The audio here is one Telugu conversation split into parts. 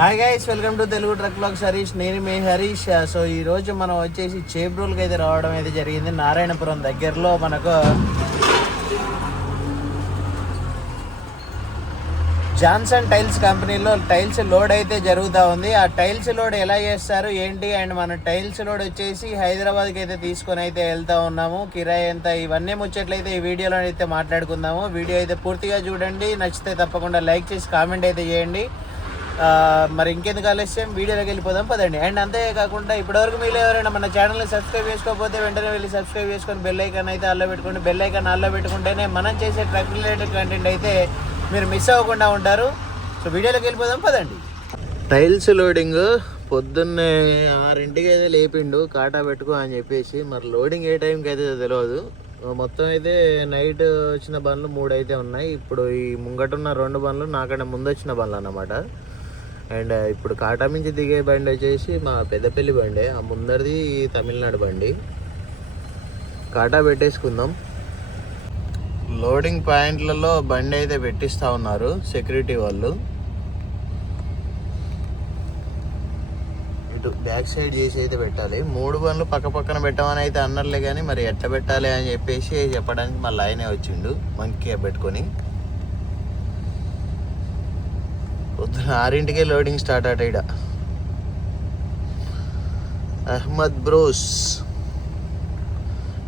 Hi guys, welcome to Telugu truck blogs Harish. నేను మీ హరీష్. సో ఈ రోజు మనం వచ్చేసి చేబ్రోల్కి అయితే రావడం అయితే జరిగింది. నారాయణపురం దగ్గరలో మనకు జాన్సన్ టైల్స్ కంపెనీలో టైల్స్ లోడ్ అయితే జరుగుతూ ఉంది. ఆ టైల్స్ లోడ్ ఎలా చేస్తారు ఏంటి అండ్ మన టైల్స్ లోడ్ వచ్చేసి హైదరాబాద్కి అయితే తీసుకొని అయితే వెళ్తూ ఉన్నాము. కిరాయి ఎంత, ఇవన్నీ ముచ్చట్లయితే ఈ వీడియోలో అయితే మాట్లాడుకుందాము. వీడియో అయితే పూర్తిగా చూడండి. నచ్చితే తప్పకుండా లైక్ చేసి కామెంట్ అయితే చేయండి. మరి ఇంకెందుకు ఆలస్యం, వీడియోలోకి వెళ్ళిపోదాం పదండి. అండ్ అంతేకాకుండా ఇప్పటివరకు మీరు ఎవరైనా మన ఛానల్ని సబ్స్క్రైబ్ చేసుకోకపోతే వెంటనే వెళ్ళి సబ్స్క్రైబ్ చేసుకొని బెల్ ఐకాన్ అయితే ఆల్లో పెట్టుకోండి. బెల్ ఐకాన్ ఆల్లో పెట్టుకుంటేనే మనం చేసే ట్రక్ రిలేటెడ్ కంటెంట్ అయితే మీరు మిస్ అవ్వకుండా ఉంటారు. సో వీడియోలోకి వెళ్ళిపోదాం పదండి. టైల్స్ లోడింగ్ పొద్దున్నే 6ంటికి అయితే లేపిండు, కాటా పెట్టుకో అని చెప్పేసి. మరి లోడింగ్ ఏ టైంకి అయితే తెలియదు. మొత్తం అయితే నైట్ వచ్చిన బండ్లు 3 అయితే ఉన్నాయి. ఇప్పుడు ఈ ముంగటున్న 2 బండ్లు నాకన్నా ముందు వచ్చిన బండ్లు అన్నమాట. అండ్ ఇప్పుడు కాటా నుంచి దిగే బండి వచ్చేసి మా పెద్దపల్లి బండి, ఆ ముందరిది తమిళనాడు బండి. కాటా పెట్టేసుకుందాం. లోడింగ్ పాయింట్లలో బండి అయితే పెట్టిస్తూ ఉన్నారు సెక్యూరిటీ వాళ్ళు. ఇటు బ్యాక్ సైడ్ చేసి అయితే పెట్టాలి. 3 బండ్లు పక్క పక్కన పెట్టమని అయితే అన్నారులే, కానీ మరి ఎట్లా పెట్టాలి అని చెప్పేసి చెప్పడానికి మళ్ళీ ఆయనే వచ్చిండు మంకీ పెట్టుకొని. పొద్దున 6ంటికే లోడింగ్ స్టార్ట్ అట. ఇడ Ahmed bros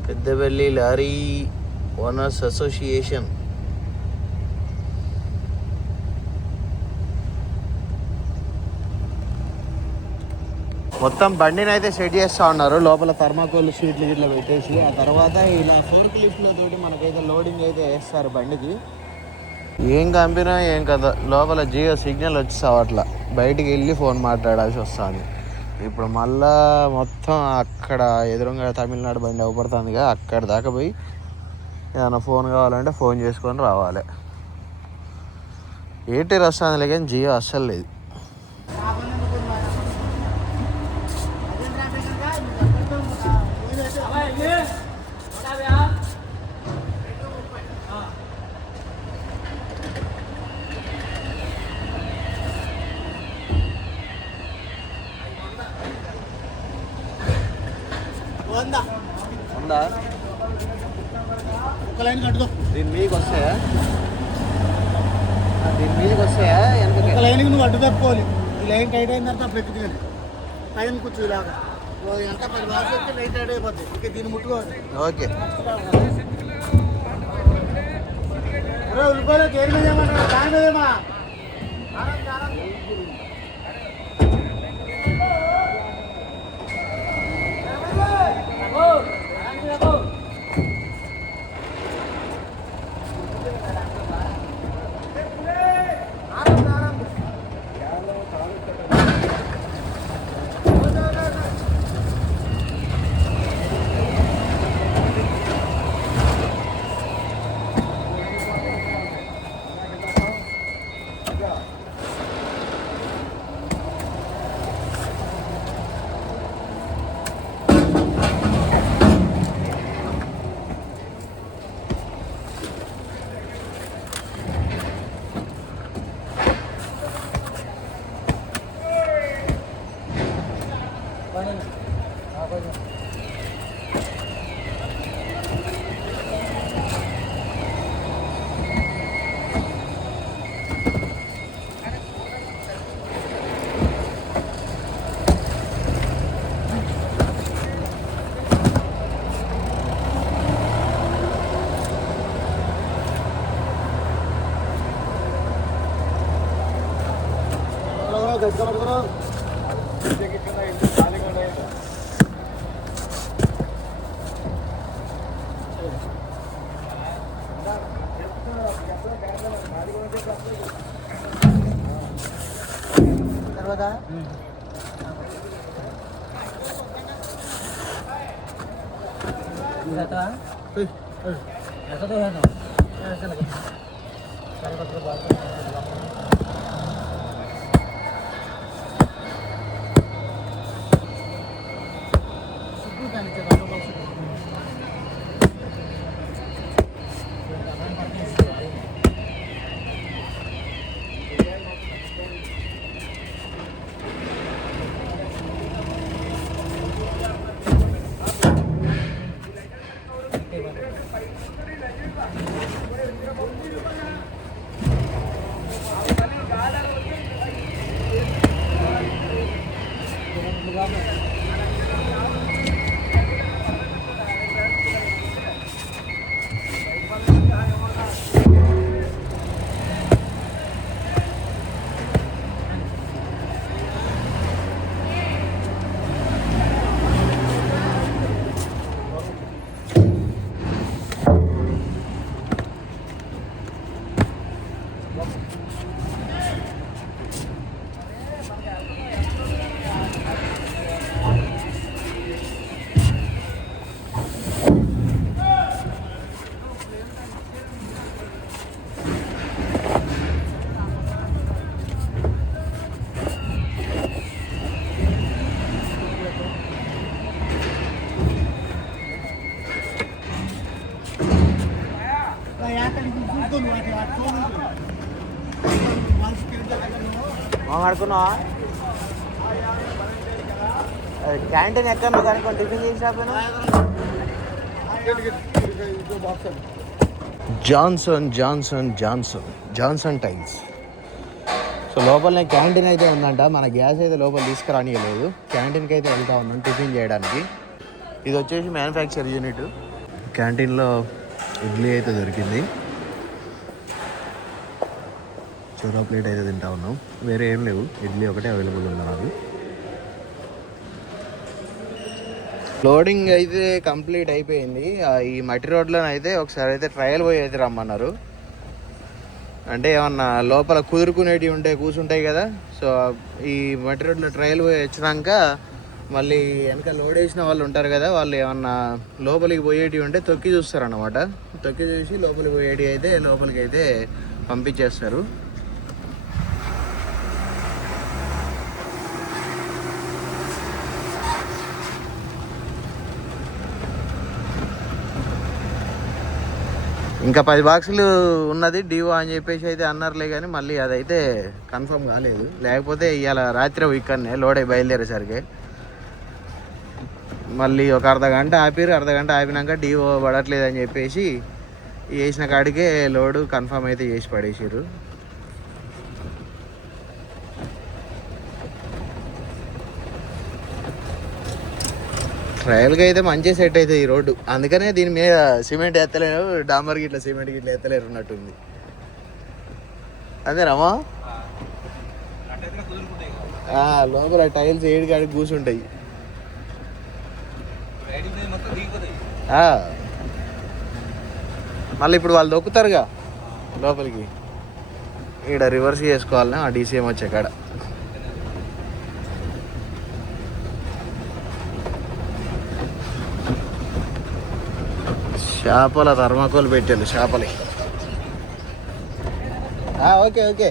Peddapalli lorry owners association. మొత్తం బండిని అయితే సెట్ చేస్తూ ఉన్నారు. లోపల థర్మాకోల్ షీట్లు ఇట్లా పెట్టేసి ఆ తర్వాత ఇలా ఫోర్క్ లిఫ్ట్లతోటి మనకైతే లోడింగ్ అయితే వేస్తారు బండికి. ఏం కంపెనీ ఏం కదా, లోపల జియో సిగ్నల్ వచ్చేసావు, అట్లా బయటికి వెళ్ళి ఫోన్ మాట్లాడాల్సి వస్తుంది. ఇప్పుడు మళ్ళా మొత్తం అక్కడ ఎదురుగా తమిళనాడు బండి అవపడుతుందిగా, అక్కడ దాకా పోయి ఏదైనా ఫోన్ కావాలంటే ఫోన్ చేసుకొని రావాలి. ఎయిర్టెల్ వస్తుంది కానీ జియో అస్సలు లేదు. ఉందా ఒక లైన్ కట్టుకో. దీని మీదకి వస్తాయా? దీని మీదకి వస్తాయా? ఒక లైన్కి నువ్వు అడ్డు తప్పుకోవాలి. ఈ లైన్ టైట్ అయిన తర్వాత ప్రతి పైన కూర్చో ఇలాగా. ఎంత 10 బాక్స్ వస్తే లైన్ టైట్ అయిపోతుంది. ఓకే, దీన్ని ముట్టుకోవాలి. ఓకే, ఉల్లిపోలే దేని మీద ఏమన్నా దాని మీద ఏమా తర్వాత మాట్లాడుకున్నావా? క్యాంటీన్ ఎక్కడ కనుక టిఫిన్ చేసి రాపోయినా? Johnson Johnson Johnson Johnson tiles. So లోపలనే క్యాంటీన్ అయితే ఉందంట. మన గ్యాస్ అయితే లోపల తీసుకురానియలేదు. క్యాంటీన్కి అయితే వెళ్తా ఉన్నాం టిఫిన్ చేయడానికి. ఇది వచ్చేసి మ్యానుఫ్యాక్చర్ యూనిట్. క్యాంటీన్లో ఇడ్లీ అయితే దొరికింది. చోరా ప్లేట్ అయితే తింటా ఉన్నాం. వేరే ఏం లేవు, ఇడ్లీ ఒకటే అవైలబుల్ ఉంది నాకు. లోడింగ్ అయితే కంప్లీట్ అయిపోయింది. ఈ మట్టి రోడ్లో అయితే ఒకసారి అయితే ట్రయల్ పోయి అయితే రమ్మన్నారు. అంటే ఏమన్నా లోపల కుదురుకునేటివి ఉంటాయి, కూర్చుంటాయి కదా. సో ఈ మట్టి రోడ్లో ట్రయల్ పోయి వచ్చినాక మళ్ళీ వెనక లోడ్ వేసిన వాళ్ళు ఉంటారు కదా, వాళ్ళు ఏమన్నా లోపలికి పోయేటివి ఉంటే తొక్కి చూస్తారన్నమాట. తొక్కి చూసి లోపలికి పోయేటివి అయితే లోపలికి అయితే పంపించేస్తారు. ఇంకా 10 బాక్సులు ఉన్నది డివో అని చెప్పేసి అయితే అన్నారులే, కానీ మళ్ళీ అదైతే కన్ఫర్మ్ కాలేదు. లేకపోతే ఇవాళ రాత్రి ఇక్కడనే లోడ్ అయి బయలుదేరేసరికి మళ్ళీ ఒక అర్ధగంట ఆపిరు. అర్ధగంట ఆపినాక డివో పడట్లేదు అని చెప్పేసి వేసిన కాడికే లోడు కన్ఫర్మ్ అయితే చేసి పడేసారు. ట్రయల్గా అయితే మంచిగా సెట్ అవుతుంది ఈ రోడ్డు. అందుకనే దీని మీద సిమెంట్ ఎత్తలేరు, డాంబర్ గిట్ల సిమెంట్ గిట్ల ఎత్తలేరు ఉన్నట్టుంది. అంతేనమ్మా? లోపల టైల్స్ ఏడు కాడికి కూర్చుంటాయి. మళ్ళీ ఇప్పుడు వాళ్ళు దొక్కుతారుగా లోపలికి. ఈడ రివర్స్ చేసుకోవాలని ఆ డీసీఎం వచ్చే కాడ. చేపల థర్మాకోల్ పెట్టారు చేపలే. Okay okay.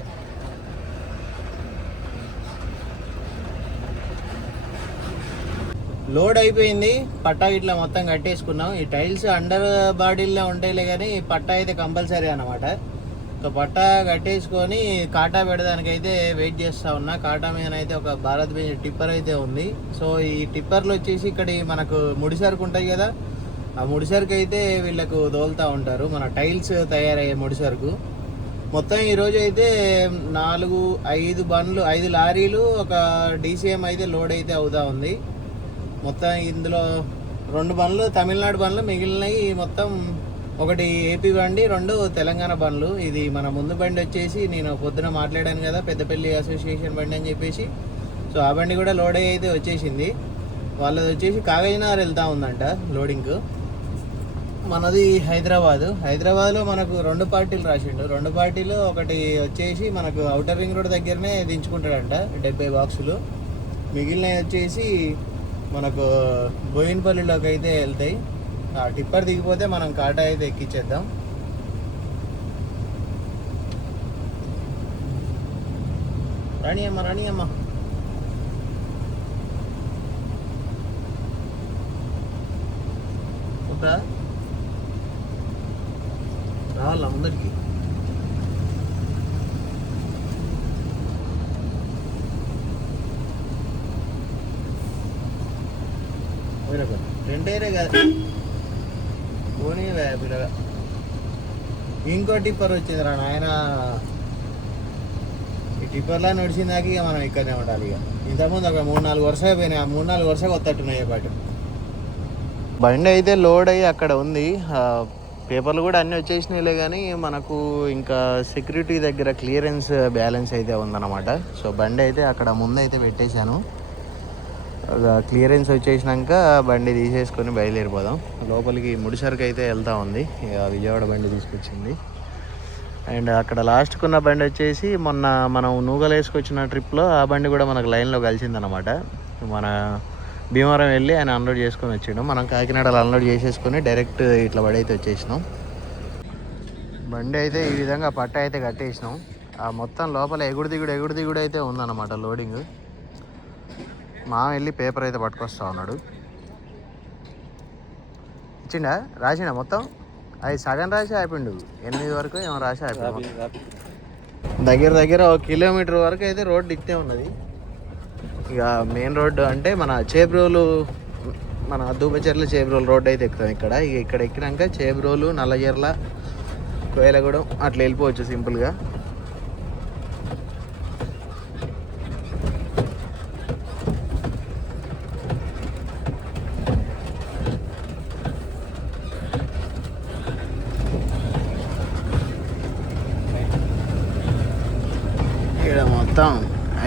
లోడ్ అయిపోయింది. పట్టా ఇట్లా మొత్తం కట్టేసుకున్నాం. ఈ టైల్స్ అండర్ బాడీలో ఉంటాయిలే, కానీ పట్టా అయితే కంపల్సరీ అన్నమాట. సో పట్టా కట్టేసుకొని కాటా పెడదానికైతే వెయిట్ చేస్తూ ఉన్నా. కాటా మీదనైతే ఒక భారత్ బెంజ్ టిప్పర్ అయితే ఉంది. సో ఈ టిప్పర్లు వచ్చేసి ఇక్కడ మనకు ముడిసరుకు ఉంటాయి కదా, ఆ ముడిసరుకు అయితే వీళ్ళకు దోలుతూ ఉంటారు. మన టైల్స్ తయారయ్యే ముడిసరుకు మొత్తం ఈరోజు అయితే 5 లారీలు ఒక డీసీఎం అయితే లోడ్ అయితే అవుతూ ఉంది. మొత్తం ఇందులో 2 బండ్లు తమిళనాడు బండ్లు, మిగిలినవి మొత్తం ఒకటి ఏపీ బండి, 2 తెలంగాణ బండ్లు. ఇది మన ముందు బండి వచ్చేసి నేను పొద్దున మాట్లాడాను కదా, పెద్దపల్లి అసోసియేషన్ బండి అని చెప్పేసి. సో ఆ బండి కూడా లోడ్ అయితే వచ్చేసింది. వాళ్ళది వచ్చేసి కాగజ్నగర్ వెళ్తూ ఉందంట లోడింగ్. మనది హైదరాబాద్లో మనకు 2 పార్టీలు రాసిండు. 2 పార్టీలు ఒకటి వచ్చేసి మనకు ఔటర్ రింగ్ రోడ్ దగ్గరనే దించుకుంటాడంట 70 బాక్సులు. మిగిలినవి వచ్చేసి మనకు బోయిన్పల్లిలోకి అయితే వెళ్తాయి. ఆ టిప్పర్ దిగిపోతే మనం కాటా అయితే ఎక్కించేద్దాం. రాణి అమ్మ రావాలా ముందరికి? రెండేరే కాదు, పోనీ పిల్లగా. ఇంకో టిప్పర్ వచ్చింది రా నాయన. ఈ టిప్పర్లా నడిచిందాక ఇక మనం ఇక్కడనే ఉండాలి. ఇక ఇంతకుముందు ఒక 3-4 వరుస అయిపోయినాయి. ఆ 3-4 వరుస కొత్తట్టున్నాయి పాటు. బండి అయితే లోడ్ అయ్యి అక్కడ ఉంది. పేపర్లు కూడా అన్నీ వచ్చేసినాయిలే, కానీ మనకు ఇంకా సెక్యూరిటీ దగ్గర క్లియరెన్స్ బ్యాలెన్స్ అయితే ఉందన్నమాట. సో బండి అయితే అక్కడ ముందైతే పెట్టేశాను. క్లియరెన్స్ వచ్చేసినాక బండి తీసేసుకొని బయలుదేరిపోదాం. లోపలికి ముడిసరికి అయితే వెళ్తూ ఉంది. ఇక విజయవాడ బండి తీసుకొచ్చింది. అండ్ అక్కడ లాస్ట్కున్న బండి వచ్చేసి మొన్న మనం నూగలు వేసుకొచ్చిన ట్రిప్లో ఆ బండి కూడా మనకు లైన్లో కలిసిందనమాట. మన భీమవరం వెళ్ళి ఆయన అన్లోడ్ చేసుకొని వచ్చినాం. మనం కాకినాడలో అన్లోడ్ చేసేసుకొని డైరెక్ట్ ఇట్లా పడి అయితే వచ్చేసినాం. బండి అయితే ఈ విధంగా పట్ట అయితే కట్టేసినాం. ఆ మొత్తం లోపల ఎగుడు దిగుడు అయితే ఉందన్నమాట లోడింగ్. మా వెళ్ళి పేపర్ అయితే పట్టుకొస్తా ఉన్నాడు. ఇచ్చిండా రాసిండా మొత్తం అది సగం రాసి అయిపోయిండు 8 వరకు ఏమో రాసి అయిపోయింది. దగ్గర దగ్గర 1 కిలోమీటర్ వరకు అయితే రోడ్డు ఇట్టే ఉన్నది. ఇక మెయిన్ రోడ్డు అంటే మన చేబ్రోలు, మన దూపచెర్ల చేబ్రోలు రోడ్డు అయితే ఎక్కుతాం ఇక్కడ. ఇక ఇక్కడ ఎక్కినాక చేబ్రోలు, నల్లజర్ల, కోయలగూడెం అట్లా వెళ్ళిపోవచ్చు సింపుల్గా. ఇక్కడ మొత్తం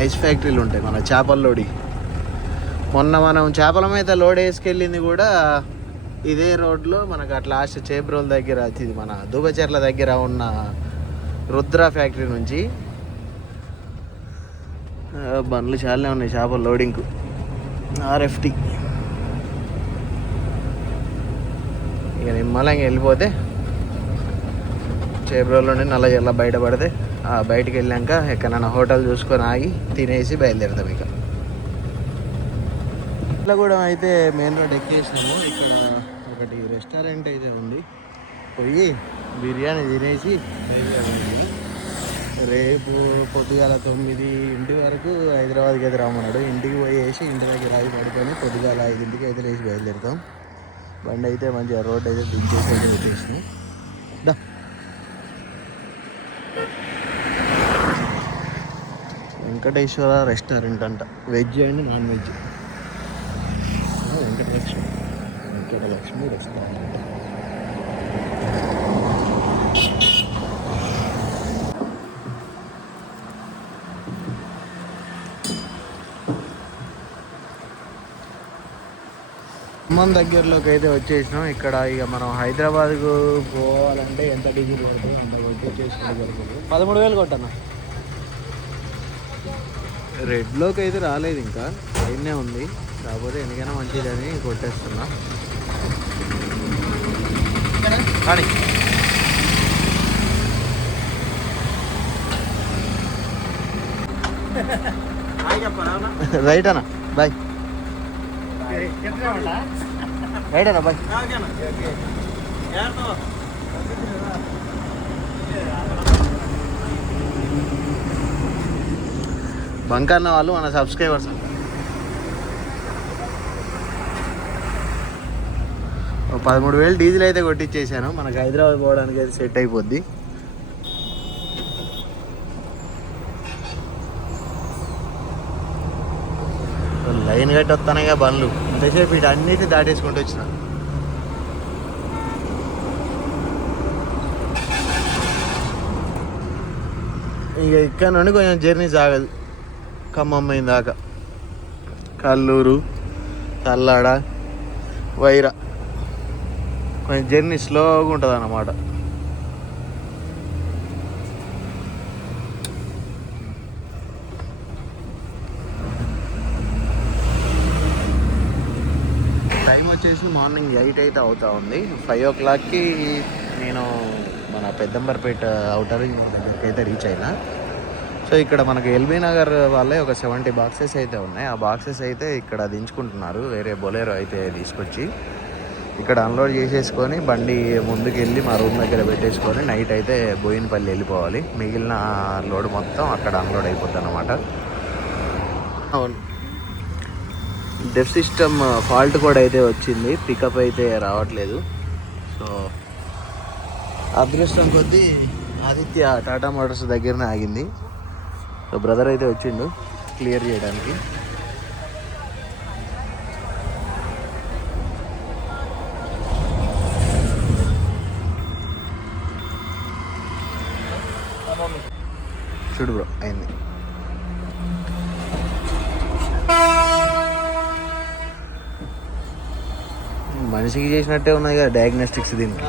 ఐస్ ఫ్యాక్టరీలు ఉంటాయి మన చేపల లోడి. మొన్న మనం చేపల మీద లోడ్ వేసుకెళ్ళింది కూడా ఇదే రోడ్లో మనకు అట్లా లాస్ట్ చేబ్రోల్ దగ్గర ఇది మన దూబచెర్ల దగ్గర ఉన్న రుద్ర ఫ్యాక్టరీ నుంచి. బండ్లు చాలానే ఉన్నాయి చేపల లోడింగ్కు. RFT ఇక నిమ్మలంగా వెళ్ళిపోతే చేబ్రోల్ నుండి నల్లజర్ల బయటపడితే బయటికి వెళ్ళాక ఎక్కడైనా హోటల్ చూసుకొని ఆగి తినేసి బయలుదేరుతాం. ఇక ఇట్లా కూడా అయితే మెయిన్ రోడ్ ఎక్కేసినాము. ఇక్కడ ఒకటి రెస్టారెంట్ అయితే ఉంది, పోయి బిర్యానీ తినేసి రేపు పొద్దుగాల 9 వరకు హైదరాబాద్కి అయితే రమ్మన్నాడు. ఇంటికి పోయేసి ఇంటి దగ్గర ఆగి పడుకొని పొద్దుగాల 5 అయితే లేచి బయలుదేరుతాం. బండి అయితే మంచిగా రోడ్ అయితే దించేసి అయితే పెట్టేసినాం. వెంకటేశ్వర రెస్టారెంట్ అంట, veg and non veg. Venkatalakshmi restaurant. Khammam దగ్గరలోకి అయితే వచ్చేసినాం. ఇక్కడ ఇక మనం హైదరాబాద్కు పోవాలంటే ఎంత డీజిల్ పడుతుంది అంత కొట్టేసుకుంటే జరుగుతుంది. 13,000 కొట్టన్నా. రెడ్లోకి అయితే రాలేదు, ఇంకా అయినే ఉంది. కాకపోతే ఎందుకైనా మంచిదని కొట్టేస్తున్నా. కానీ రైట్ అన్న, బాయ్. రైట్ అన్న, బాయ్. బంకన్న వాళ్ళు మన సబ్స్క్రైబర్స్. 13,000 డీజిల్ అయితే కొట్టించేసాను. మనకు హైదరాబాద్ పోవడానికి అయితే సెట్ అయిపోద్ది. లైన్ కట్టి వస్తానగా బండ్లు. ఇంతసేపు ఇటు అన్నిటి దాటేసుకుంటూ వచ్చిన. ఇక ఇక్కడ నుండి కొంచెం జర్నీ సాగదు. ఖమ్మం అయిన దాకా కల్లూరు, తల్లాడ, వైరా కొంచెం జర్నీ స్లోగా ఉంటుంది అన్నమాట. టైం వచ్చేసి మార్నింగ్ 8 అయితే అవుతా ఉంది. 5 o'clockకి నేను మన పెద్దంబర్పేట ఔటర్ రింగ్ దగ్గరికి అయితే రీచ్ అయినా. సో ఇక్కడ మనకు ఎల్బీ నగర్ వాళ్ళే ఒక 70 బాక్సెస్ అయితే ఉన్నాయి. ఆ బాక్సెస్ అయితే ఇక్కడ దించుకుంటున్నారు. వేరే బొలేరో అయితే తీసుకొచ్చి ఇక్కడ అన్లోడ్ చేసేసుకొని బండి ముందుకు వెళ్ళి మా రూమ్ దగ్గర పెట్టేసుకొని నైట్ అయితే బోయినపల్లి వెళ్ళిపోవాలి. మిగిలిన లోడ్ మొత్తం అక్కడ అన్లోడ్ అయిపోద్ది అన్నమాట. అవును, డెఫ్ సిస్టమ్ ఫాల్ట్ కూడా అయితే వచ్చింది, పికప్ అయితే రావట్లేదు. సో అదృష్టం కొద్దీ ఆదిత్య టాటా మోటార్స్ దగ్గరనే ఆగింది. సో బ్రదర్ అయితే వచ్చిండు క్లియర్ చేయడానికి. చూడు బ్రో, అయింది. మనిషికి చేసినట్టే ఉన్నాయి కదా డయాగ్నోస్టిక్స్. దీనికి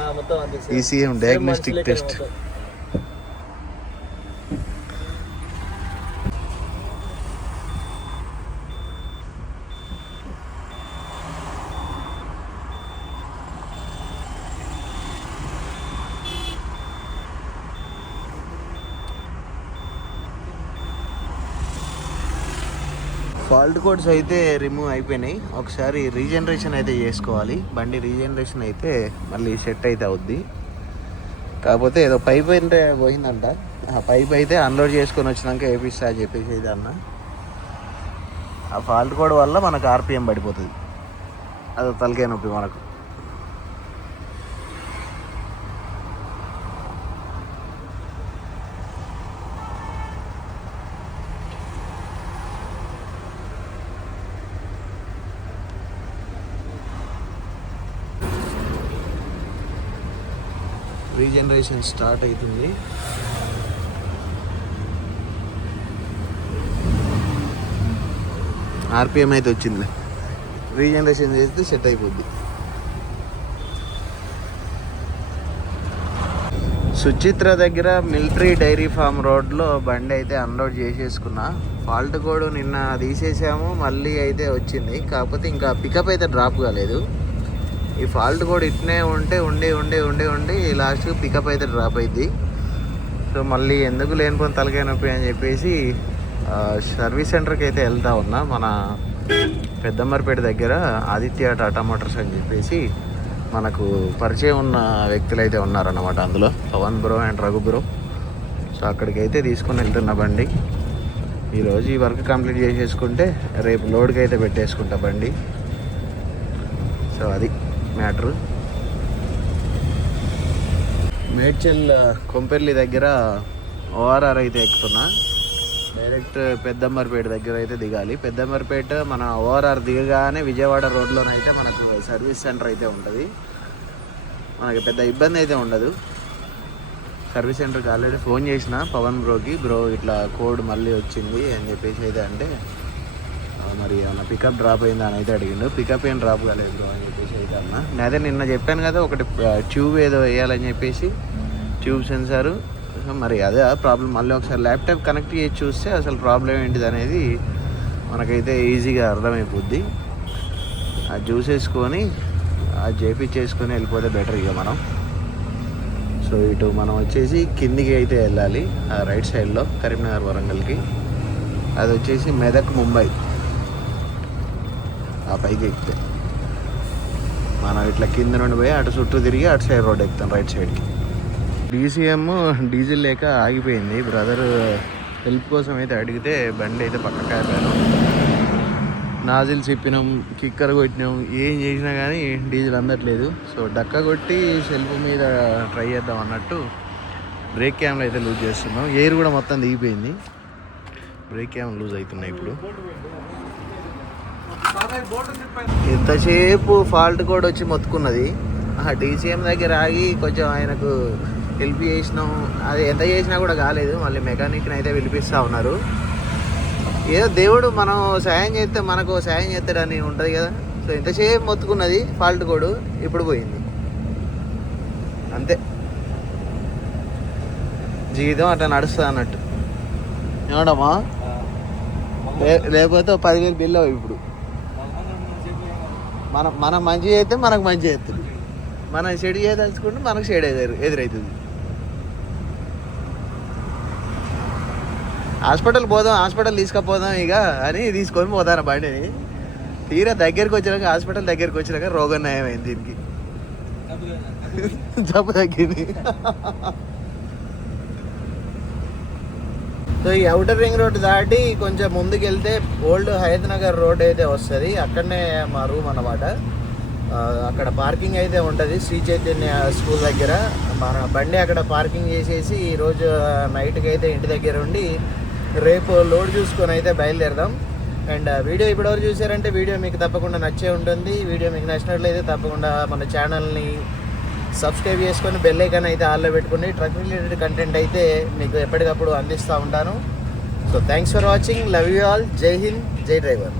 ECM diagnostic test. Fault codes అయితే రిమూవ్ అయిపోయినాయి. ఒకసారి రీజనరేషన్ అయితే చేసుకోవాలి. బండి రీజనరేషన్ అయితే మళ్ళీ సెట్ అయితే అవుద్ది. కాకపోతే ఏదో పైప్ అయితే పోయిందంట, ఆ పైప్ అయితే అన్లోడ్ చేసుకొని వచ్చినాక వేపిస్తా అని చెప్పేసి ఇది అన్న. ఆ ఫాల్ట్ కోడ్ వల్ల మనకు ఆర్పిఎం పడిపోతుంది, అది తలకే నొప్పి మనకు. రీజనరేషన్ స్టార్ట్ అవుతుంది. ఆర్పిఎం అయితే వచ్చింది, రీజనరేషన్ చేస్తే సెట్ అయిపోద్ది. సుచిత్ర దగ్గర మిలిటరీ డైరీ ఫామ్ రోడ్లో బండి అయితే అన్లోడ్ చేసేసుకున్నా. ఫాల్ట్ కోడ్ నిన్న తీసేసాము, మళ్ళీ అయితే వచ్చింది. కాకపోతే ఇంకా పికప్ అయితే డ్రాప్ కాలేదు. ఈ ఫాల్ట్ కోడ్ ఇట్నే ఉంటే ఉండి లాస్ట్కి పికప్ అయితే డ్రాప్ అయింది. సో మళ్ళీ ఎందుకు లేనిపోయిన తలకాయ నొప్పి అని చెప్పేసి సర్వీస్ సెంటర్కి అయితే వెళ్తా ఉన్నా. మన పెద్దమ్మరిపేట దగ్గర ఆదిత్య టాటా మోటార్స్ అని చెప్పేసి మనకు పరిచయం ఉన్న వ్యక్తులు అయితే ఉన్నారన్నమాట. అందులో Pavan bro and Raghu bro. So అక్కడికి అయితే తీసుకొని వెళ్తున్న బండి. ఈరోజు ఈ వర్క్ కంప్లీట్ చేసేసుకుంటే రేపు లోడ్కి అయితే పెట్టేసుకుంటా బండి. సో అది మ్యాటరు. మేడ్చల్ కొంపెల్లి దగ్గర ఓఆర్ఆర్ అయితే ఎక్కుతున్నా. డైరెక్ట్ పెద్దమ్మరిపేట దగ్గర అయితే దిగాలి. పెద్దమ్మరిపేట మన ఓఆర్ఆర్ దిగగానే విజయవాడ రోడ్లోనైతే మనకు సర్వీస్ సెంటర్ అయితే ఉంటుంది. మనకి పెద్ద ఇబ్బంది అయితే ఉండదు. సర్వీస్ సెంటర్కి ఆల్రెడీ ఫోన్ చేసిన పవన్ బ్రోకి, బ్రో ఇట్లా కోడ్ మళ్ళీ వచ్చింది అని చెప్పేసి అయితే అంటే మరి ఏమన్నా పికప్ డ్రాప్ అయిందా అని అయితే అడిగిండు. పికప్ ఏం డ్రాప్ కాలేదు బ్రో అని చెప్పేసి అయితే అన్న. నేనైతే నిన్న చెప్పాను కదా ఒకటి ట్యూబ్ ఏదో వేయాలని చెప్పేసి, ట్యూబ్ సెన్సారు. మరి అదే ప్రాబ్లం. మళ్ళీ ఒకసారి ల్యాప్టాప్ కనెక్ట్ చేసి చూస్తే అసలు ప్రాబ్లం ఏంటిది అనేది మనకైతే ఈజీగా అర్థమైపోద్ది. అది చూసేసుకొని అది చేపించేసుకొని వెళ్ళిపోతే బెటర్ ఇక మనం. సో ఇటు మనం వచ్చేసి కిందికి అయితే వెళ్ళాలి, ఆ రైట్ సైడ్లో కరీంనగర్ వరంగల్కి. అది వచ్చేసి మెదక్ ముంబై. ఆ పైకి ఎక్కితే మనం ఇట్లా కింద నుండి పోయి అటు చుట్టూ తిరిగి అటు సైడ్ రోడ్ ఎక్కుతాం రైట్ సైడ్కి. డీసీఎం డీజిల్ లేక ఆగిపోయింది. బ్రదర్ హెల్ప్ కోసం అయితే అడిగితే బండి అయితే పక్కకి ఆపాను. నాజిల్ చెప్పినాం, కిక్కర్ కొట్టినాం, ఏం చేసినా కానీ డీజిల్ అందట్లేదు. సో డక్క కొట్టి సెల్ఫ్ మీద ట్రై చేద్దాం అన్నట్టు బ్రేక్ క్యామ్లో అయితే లూజ్ చేస్తున్నాం. ఎయిర్ కూడా మొత్తం దిగిపోయింది, బ్రేక్ క్యామ్ లూజ్ అవుతున్నాయి ఇప్పుడు. ఎంతసేపు ఫాల్ట్ కోడ్ వచ్చి మొత్తుకున్నది. డీసీఎం దగ్గర ఆగి కొంచెం ఆయనకు హెల్ప్ చేసినాం. అది ఎంత చేసినా కూడా కాలేదు. మళ్ళీ మెకానిక్ని అయితే పిలిపిస్తూ ఉన్నారు. ఏదో దేవుడు మనం సాయం చేస్తే మనకు సాయం చేస్తాడని ఉంటుంది కదా. సో ఎంతసేపు మొత్తుకున్నది ఫాల్ట్ కోడ్, ఇప్పుడు పోయింది అంతే. జీవితం అట్లా నడుస్తుంది అన్నట్టు. ఏమడమ్మా, లేకపోతే 10,000 బిల్లు అవి. ఇప్పుడు మనం మంచి చేస్తే మనకు మంచి చేస్తుంది, మనం షెడ్ చేయదలుచుకుంటే మనకు షెడ్ ఎదురవుతుంది. హాస్పిటల్ పోదాం, హాస్పిటల్ తీసుకుపోదాం ఇక అని తీసుకొని పోతాను బండిని. తీరా దగ్గరికి వచ్చినాక, హాస్పిటల్ దగ్గరికి వచ్చినాక రోగం నయమైంది, దీనికి జబ్బు తగ్గింది. సో ఈ ఔటర్ రింగ్ రోడ్ దాటి కొంచెం ముందుకు వెళ్తే ఓల్డ్ హయత్ నగర్ రోడ్ అయితే వస్తుంది. అక్కడనే మా రూమ్ అన్నమాట. అక్కడ పార్కింగ్ అయితే ఉంటుంది శ్రీ చైతన్య స్కూల్ దగ్గర. మన బండి అక్కడ పార్కింగ్ చేసేసి ఈరోజు నైట్కి అయితే ఇంటి దగ్గర ఉండి రేపు లోడ్ చూసుకొని అయితే బయలుదేరదాం. అండ్ వీడియో ఇప్పటివరకు చూసారంటే వీడియో మీకు తప్పకుండా నచ్చే ఉంటుంది. వీడియో మీకు నచ్చినట్లయితే తప్పకుండా మన ఛానల్ని సబ్స్క్రైబ్ చేసుకొని బెల్ ఐకాన్ అయితే ఆన్లో పెట్టుకుని ట్రక్ రిలేటెడ్ కంటెంట్ అయితే మీకు ఎప్పటికప్పుడు అందిస్తూ ఉంటాను. So thanks for watching, love you all, జై హింద్, జై డ్రైవర్.